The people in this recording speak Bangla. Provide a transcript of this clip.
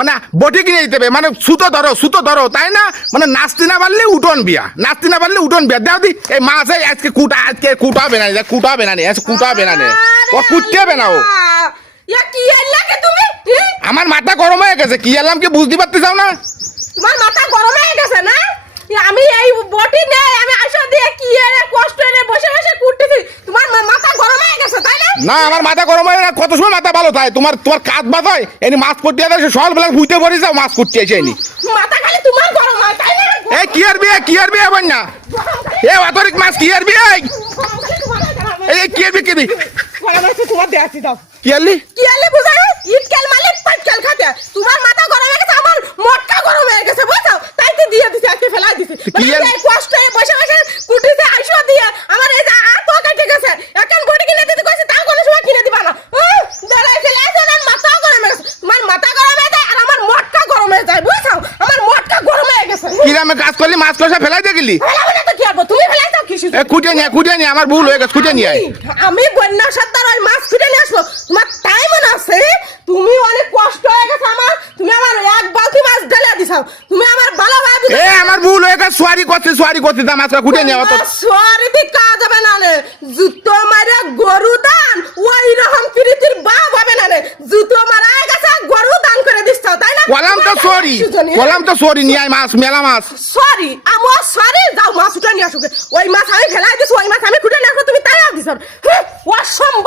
মানে বটি কিনে দিতে হবে মানে সুতো ধরো তাই না মানে নাচতে না পারলে উঠোন বিয়া দাও দি এই মাছ আজকে কুটা হবে না কুটা হবে না আজকে কুটা হবে না ও কুটতে হবে না ও কি এলাকে তুমি আমার মাথা গরম হয়ে গেছে কি এলাম কি বুঝতে পারতে চাও না তোমার মাথা গরম হয়ে গেছে না আমি এই বটি নেই আমি আশা দিয়ে কি এর কষ্ট এনে বসে বসে কুটতেছি তোমার মাথা গরম হয়ে গেছে তাই না না আমার মাথা গরম হয় না কত সময় মাথা ভালো থাকে তোমার কাজ বাতায় এনি মাছ করতে আসে সকাল বেলা বুঝতে পারি যাও মাছ করতে এসে এনি মাথা খালি তোমার গরম হয় তাই না এই কি আর বিয়ে বন্যা এ অতরিক মাছ কি আর বিয়ে এই কি আর বিয়ে গরম আছে তোমার দেয়াছি দাও কি আলি বুঝা ইট কেল মালিক পাট কেল খাতে তোমার মাথা গরম হয়ে গেছে আমার মোটকা গরম হয়ে গেছে বুঝছো তাই তো দিয়ে দিছি আজকে ফেলাই দিছি এই কষ্ট এ বসে বসে কুটিতে আইসো দিয়ে আমার এই এত কেটে গেছে এখন বডি কিনে দিতে কইছে তাও কোনো সময় কিনে দিবা না দাঁড়াই ফেলে আসলে মাথা গরম হয়ে গেছে তোমার মাথা গরম হয়ে যায় আর আমার মোটকা গরম হয়ে যায় বুঝছো আমার মোটকা গরম হয়ে গেছে কি আমি কাজ করলি মাছ কষা ফেলাই দিয়ে গেলি ফেলাবো না তো কি করব তুমি ফেলাই দাও কিছু এ খুঁটে নিয়ে আমার ভুল হয়ে গেছে খুঁটে নিয়ে আমি বন্যা সত্তর ওই মাছ ছুটে নিয়ে আসবো তোমার টাইম না আছে তুমি অনেক কষ্ট হয়ে গেছে আমার তুমি আমার এক বালতি মাছ ঢেলে দিছাও তুমি আমার ভালোভাবে এ আমার ভুল হয়ে গেছে সোয়ারি করতে দাম মাছটা খুঁটে নিয়ে তো সরি দি কাজ হবে না রে জুতো মারে গরু দান ওই রকম প্রীতির বাপ হবে না রে জুতো মারা গেছে গরু দান করে দিছাও তাই না বললাম তো সরি নিয়ে আয় মাছ মেলা মাছ সরি আমো সরি যাও মাছ উঠে নিয়ে আসো ওই মাছ আমি ফেলাই দিছি ওই মাছ আমি খুঁটে নিয়ে আসবো তুমি তাই দিছ অসম্ভব